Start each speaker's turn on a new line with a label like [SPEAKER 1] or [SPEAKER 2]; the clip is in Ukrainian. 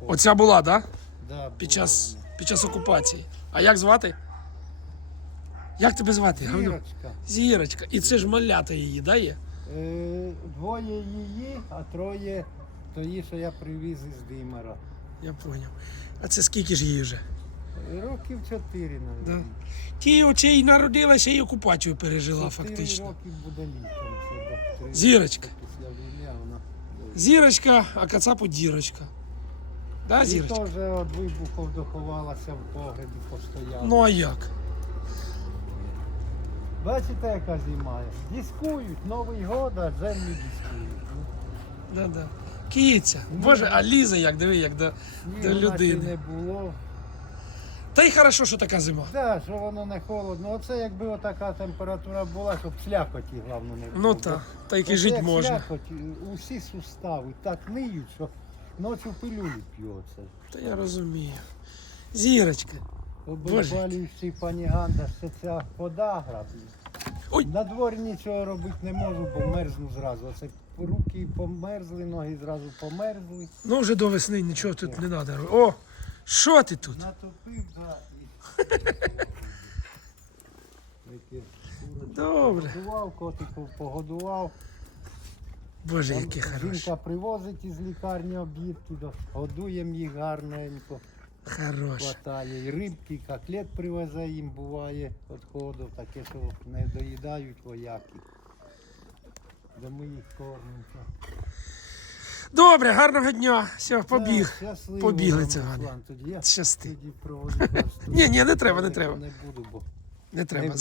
[SPEAKER 1] по-
[SPEAKER 2] Оця була, так? Да?
[SPEAKER 1] да,
[SPEAKER 2] Під час, під час окупації. А як звати? Як тебе звати?
[SPEAKER 1] Зірочка.
[SPEAKER 2] Зірочка. І це ж малята її, да, є?
[SPEAKER 1] Е, двоє її, а троє тої, що я привіз із Димара.
[SPEAKER 2] Я зрозумів. А це скільки ж її вже?
[SPEAKER 1] Років чотири,
[SPEAKER 2] Да.
[SPEAKER 1] навіть.
[SPEAKER 2] Ті очі й народилася і окупацію пережила фактично.
[SPEAKER 1] років буде літом.
[SPEAKER 2] Зірочка.
[SPEAKER 1] Після війни вона.
[SPEAKER 2] Зірочка, а кацапу дірочка. Да,
[SPEAKER 1] І
[SPEAKER 2] зірочка?
[SPEAKER 1] теж від вибухів доховалася в погребі, постояла.
[SPEAKER 2] Ну а як?
[SPEAKER 1] Бачите, яка зима? Дискують, Новий год, а землю дискують. Ну,
[SPEAKER 2] Да, да. Киця. Боже, а Ліза як, диви, як до,
[SPEAKER 1] Снігу
[SPEAKER 2] до
[SPEAKER 1] наче
[SPEAKER 2] людини.
[SPEAKER 1] не було.
[SPEAKER 2] Та й хорошо, що така зима.
[SPEAKER 1] Так, що воно не холодно. Оце якби отака температура була, щоб слякоті, головне, не було.
[SPEAKER 2] Ну так, та й жити можна.
[SPEAKER 1] Слякоть, усі сустави так ниють, що ночі пилюлі п'ється.
[SPEAKER 2] Та я розумію. Зірочка.
[SPEAKER 1] Обезболюючий пані Ганда, що ця подагра.
[SPEAKER 2] Ой.
[SPEAKER 1] На дворі нічого робити не можу, бо мерзну зразу. Оце руки померзли, ноги зразу померзли.
[SPEAKER 2] Ну вже до весни нічого тут не треба. О, що ти тут?
[SPEAKER 1] Натопив, да.
[SPEAKER 2] Добре.
[SPEAKER 1] Погодував, котиків погодував.
[SPEAKER 2] Боже,
[SPEAKER 1] Там
[SPEAKER 2] які хороші.
[SPEAKER 1] Жінка привозить із лікарні обідки, годуємо їх гарненько,
[SPEAKER 2] Хороші.
[SPEAKER 1] хватає. І рибки, і котлет привезе їм буває відходів, таке, що не доїдають вояки. Де ми їх кормимо.
[SPEAKER 2] Добре, гарного дня. Все, побіг.
[SPEAKER 1] Щасливо
[SPEAKER 2] Побігли
[SPEAKER 1] вам,
[SPEAKER 2] цигани.
[SPEAKER 1] Руслан. Тоді я
[SPEAKER 2] Щасти.
[SPEAKER 1] тоді проводжу.
[SPEAKER 2] Ні, ні, не треба, не треба.
[SPEAKER 1] Не буду, бо
[SPEAKER 2] Не треба.